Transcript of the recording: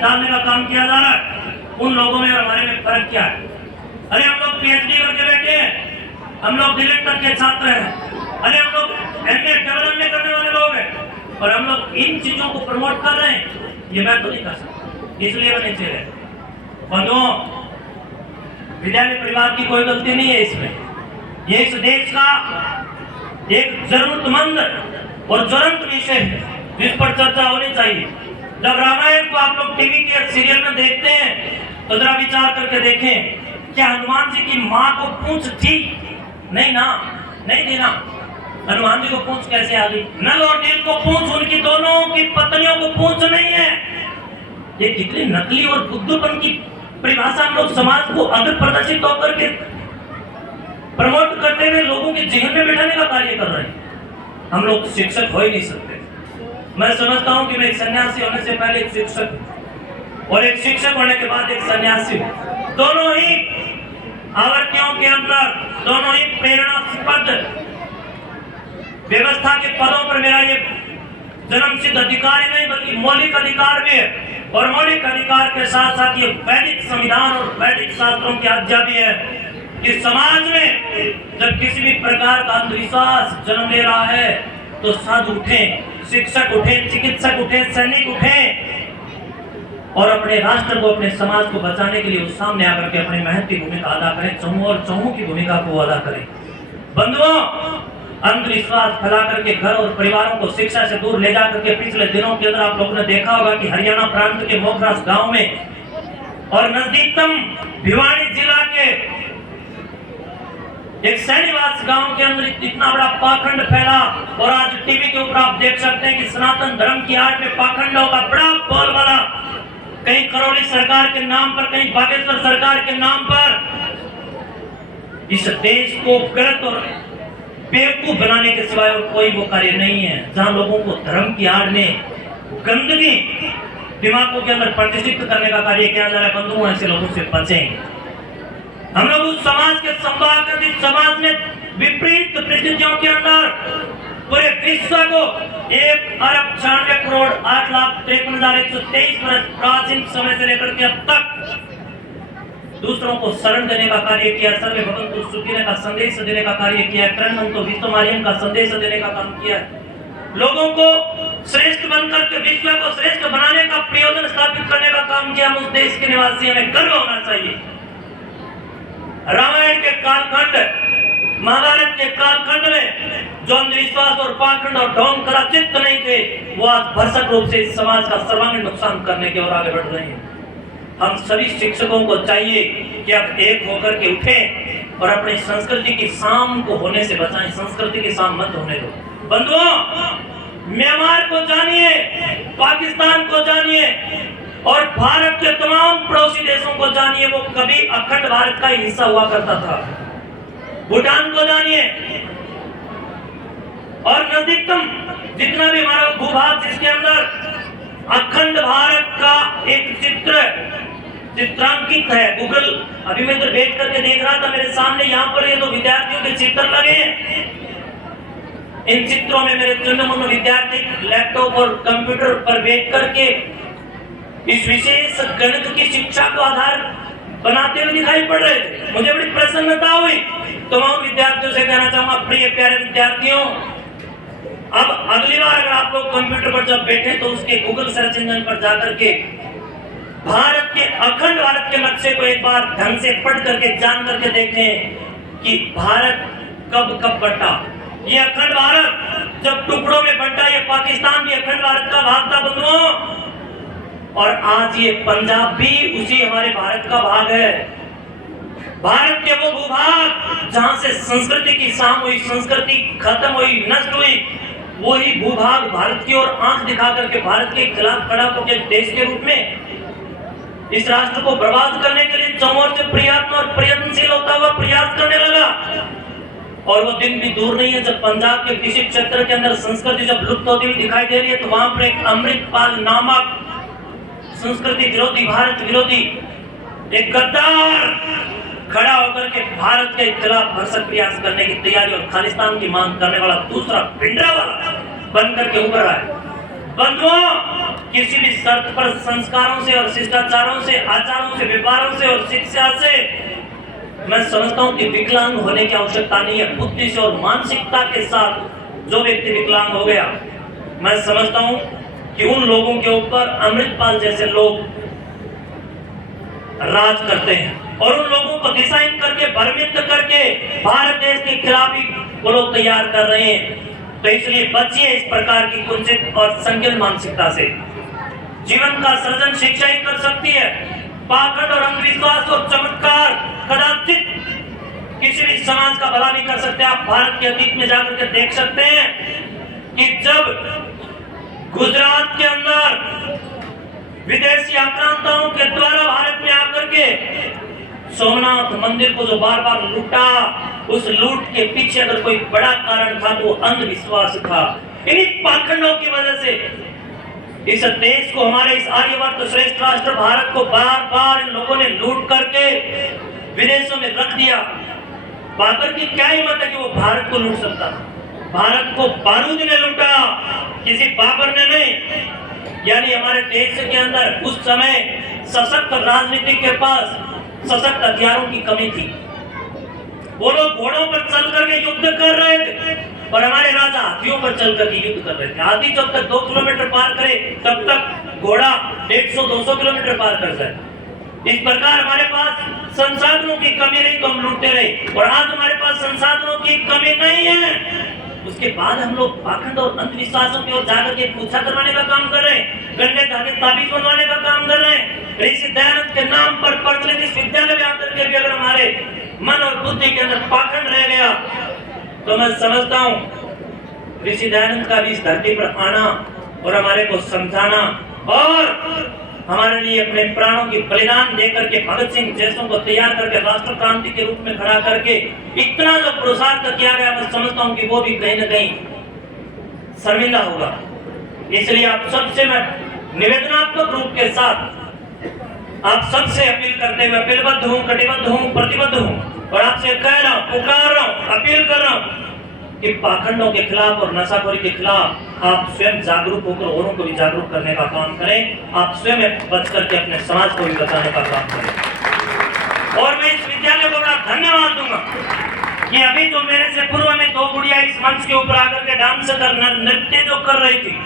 डालने का काम किया जा रहा है, उन लोगों में और हमारे में फर्क क्या है? अरे हम लोग पीएचडी करके बैठे हैं, हम लोग दिल्ली तक के छात्र हैं, अरे हम लोग एमए डेवलपमेंट करने वाले लोग हैं, और हम लोग इन चीजों को प्रमोट कर रहे हैं। ये मैं तो नहीं कर सकता, इसलिए मैं नीचे रहे। बंधुओं, विद्यालय परिवार की कोई गलती नहीं है इसमें। ये इस देश का एक जरूरतमंद और ज्वलंत विषय है जिस पर चर्चा होनी चाहिए। जब रामायण को आप लोग टीवी के सीरियल में देखते हैं तो जरा विचार करके देखें, क्या हनुमान जी की माँ को पूंछ थी? नहीं ना, नहीं थी ना। हनुमान जी को पूंछ कैसे आ गई? नल और नील को पूंछ उनकी दोनों की पत्नियों को पूंछ नहीं है। ये कितनी नकली और बुद्धूपन की परिभाषा हम लोग समाज को अगर प्रदर्शित होकर के प्रमोट करते हुए लोगों के जीवन में बिठाने का कार्य कर रहे हैं। हम लोग शिक्षक हो ही नहीं सकते। मैं समझता हूं कि मैं एक सन्यासी होने से पहले एक शिक्षक और एक शिक्षक होने के बाद एक सन्यासी हूं। दोनों ही आवृत्तियों के अंदर, दोनों ही प्रेरणास्पद व्यवस्था के पदों पर मेरा ये जन्मसिद्ध अधिकार ही नहीं बल्कि मौलिक अधिकार भी है। और मौलिक अधिकार के साथ साथ ये वैदिक संविधान और वैदिक शास्त्रों की आज्ञा भी है कि समाज में जब किसी भी प्रकार का अंधविश्वास जन्म ले रहा है तो साधु उठे, शिक्षक उठे, चिकित्सक उठे, सैनिक उठे और अपने राष्ट्र को, अपने समाज को बचाने के लिए उस सामने आकर के अपनी महत्व की भूमिका अदा करें, चौहों और चौहों की भूमिका को अदा करें। बंधुओं, अंधविश्वास फैला करके घर और परिवारों को शिक्षा से दूर ले जाकर के पिछले दिनों के अंदर आप लोगों ने देखा होगा कि हरियाणा प्रांत के मोखरास गांव में और नजदीकतम भिवानी जिला के एक सैनिवास गांव के अंदर इतना बड़ा पाखंड फैला। और आज टीवी के ऊपर आप देख सकते हैं कि सनातन धर्म की आड़ में पाखंडों का बड़ा बोलबाला, कहीं करौली सरकार के नाम पर, कहीं बागेश्वर सरकार के नाम पर इस देश को गलत और बेवकूफ बनाने के सिवाय और कोई वो कार्य नहीं है। जहां लोगों को धर्म की आड़ में गंदगी दिमागों के अंदर प्रतिष्ठित करने का कार्य किया जा रहा है, बंधुओं ऐसे लोगों से बचें। हम लोग उस समाज के संवाद, समाज में विपरीत परिस्थितियों के अंदर पूरे विश्व को 1,96,08,53,123 वर्ष प्राचीन समय से लेकर के अब तक दूसरों को शरण देने का कार्य किया, सर्वे भवन्तु सुखिनः का संदेश देने का कार्य किया, क्रन्वन्तु विश्वमार्यं का संदेश देने का काम किया। लोगों को श्रेष्ठ बनकर के विश्व को श्रेष्ठ बनाने का प्रयोजन स्थापित करने का काम किया। हम उस देश के निवासी, हमें गर्व होना चाहिए। रामायण के कालखंड, महाभारत के कालखंड में जो अंधविश्वास और पाखंड और ढोंग कलाचित नहीं थे, वो आज भरसक रूप से इस समाज का सर्वांगीण नुकसान करने की ओर आगे बढ़ रहे हैं। हम सभी शिक्षकों को चाहिए कि अब एक होकर के उठें और अपनी संस्कृति की शाम को होने से बचाएं। संस्कृति की शाम मत होने दो। बंधुओं, म्यांमार को जानिए, पाकिस्तान को जानिए और भारत के तमाम पड़ोसी देशों को जानिए, वो कभी अखंड भारत का हिस्सा हुआ करता था। भूटान को जानिए और नजदीकतम जितना भी हमारा भूभाग जिसके अंदर अखंड भारत का एक चित्रांकित है। गूगल, अभी मैं तो बैठ करके देख रहा था मेरे सामने, यहाँ पर ये तो विद्यार्थियों के चित्र लगे हैं। इन चित्रों में मेरे चुनमुन विद्यार्थी लैपटॉप और कंप्यूटर पर बैठ करके इस विशेष गणित की शिक्षा को आधार बनाते हुए दिखाई पड़ रहे थे। मुझे बड़ी प्रसन्नता हुई। तो मैं विद्यार्थियों से कहना चाहूंगा, प्रिय प्यारे विद्यार्थियों, अब अगली बार अगर आप लोग कंप्यूटर पर जब बैठे तो उसके गूगल सर्च इंजन पर जाकर के भारत के, अखंड भारत के नक्शे को एक बार ढंग से पढ़ करके जान करके देखें कि भारत कब कब बटा। ये अखंड भारत जब टुकड़ों में बटा, ये पाकिस्तान भी अखंड भारत का भाग था बंधुओं, और आज ये पंजाब भी उसी हमारे भारत का भाग है। भारत के वो भूभाग जहां से संस्कृति की शाम हुई, संस्कृति खत्म हुई, नष्ट हुई, वही भूभाग भारत की ओर आंख दिखा करके भारत के खिलाफ खड़ा होकर देश के रूप में इस राष्ट्र को बर्बाद करने के लिए चौमोर से प्रयत्न और प्रयत्नशील होता हुआ प्रयास करने लगा। और वो दिन भी दूर नहीं है जब पंजाब के किसी क्षेत्र के अंदर संस्कृति जब लुप्त होती हुई दिखाई दे रही है, तो वहां पर एक अमृतपाल नामक संस्कृति विरोधी, भारत विरोधी एक गद्दार खड़ा होकर के भारत के खिलाफ भरसक प्रयास करने की तैयारी और खालिस्तान की मांग करने वाला दूसरा पिंडरा वाला बनकर के उभर रहा है। बंधुओं, किसी भी शर्त पर संस्कारों से और शिष्टाचारों से, आचारों से, व्यवहारों से और शिक्षा से मैं समझता हूं कि विकलांग होने की आवश्यकता नहीं है। बुद्धि से और मानसिकता के साथ जो व्यक्ति विकलांग हो गया, मैं समझता हूं कि उन लोगों के ऊपर अमृतपाल जैसे लोग राज करते हैं और उन लोगों को दिशाहीन करके, भ्रमित करके भारत देश के खिलाफ ही वो लोग तैयार कर रहे हैं। तो इसलिए बचिए इस प्रकार की कुंठित और संकीर्ण मानसिकता से। जीवन का सृजन शिक्षा ही कर सकती है। पाखंड और अंधविश्वास और चमत्कार कदाचित किसी भी समाज का भला नहीं कर सकते। आप भारत के अतीत में जाकर के देख सकते हैं कि जब गुजरात के अंदर विदेशी आक्रांताओं के द्वारा भारत में आकर के सोमनाथ मंदिर को जो बार बार लूटा, उस लूट के पीछे अगर कोई बड़ा कारण था तो वो अंधविश्वास था। इन्हीं पाखंडों की वजह से इस देश को, हमारे इस आर्यवर्त श्रेष्ठ राष्ट्र भारत को बार बार इन लोगों ने लूट करके विदेशों में रख दिया। बाबर की क्या हिम्मत है कि वो भारत को लूट सकता? भारत को बारूद ने लूटा, किसी बाबर ने नहीं। यानी हमारे देश के अंदर उस समय सशक्त राजनीति के पास सशक्त हथियारों की कमी थी। वो लोग घोड़ों पर चल करके युद्ध कर रहे थे और हमारे राजा हाथियों पर चल करके युद्ध कर रहे थे। हाथी जब तक 2 किलोमीटर पार करे तब तक घोड़ा 150-200 किलोमीटर पार कर जाए। इस प्रकार हमारे पास संसाधनों की कमी रही तो हम लूटते रहे, और आज हमारे पास संसाधनों की कमी नहीं है। उसके बाद हम लोग पाखंड और अंधविश्वासों की ओर जाकर के पूछा करवाने का काम कर रहे हैं, गंदे धागे ताबीज बनवाने का काम कर रहे हैं। ऋषि दयानंद के नाम पर प्रचलित इस विद्यालय में आकर के भी अगर हमारे मन और बुद्धि के अंदर पाखंड रह गया तो मैं समझता हूँ ऋषि दयानंद का भी इस धरती पर आना और हमारे को समझाना और हमारे लिए अपने प्राणों की बलिदान देकर के भगत सिंह जैसों को तैयार करके राष्ट्र क्रांति के रूप में खड़ा करके इतना जो पुरुषार्थ किया गया, मैं समझता हूं कि वो भी कहीं न कहीं शर्मिंदा होगा। इसलिए आप सबसे मैं निवेदनात्मक रूप के साथ आप सबसे अपील करते हुए अपीलबद्ध हूं, कटिबद्ध हूं, प्रतिबद्ध हूं और आपसे कह रहा हूं, पुकार रहा हूं, अपील कर रहा हूं कि पाखंडों के खिलाफ और नशाखोरी के खिलाफ आप स्वयं जागरूक होकर औरों को भी जागरूक करने का काम करें। आप स्वयं बच करके अपने समाज को भी बचाने का काम करें। और मैं इस विद्यालय को बड़ा धन्यवाद दूंगा कि अभी जो मेरे से पूर्व में 2 गुड़िया इस मंच के ऊपर आकर के डांस कर नृत्य जो कर रही थी,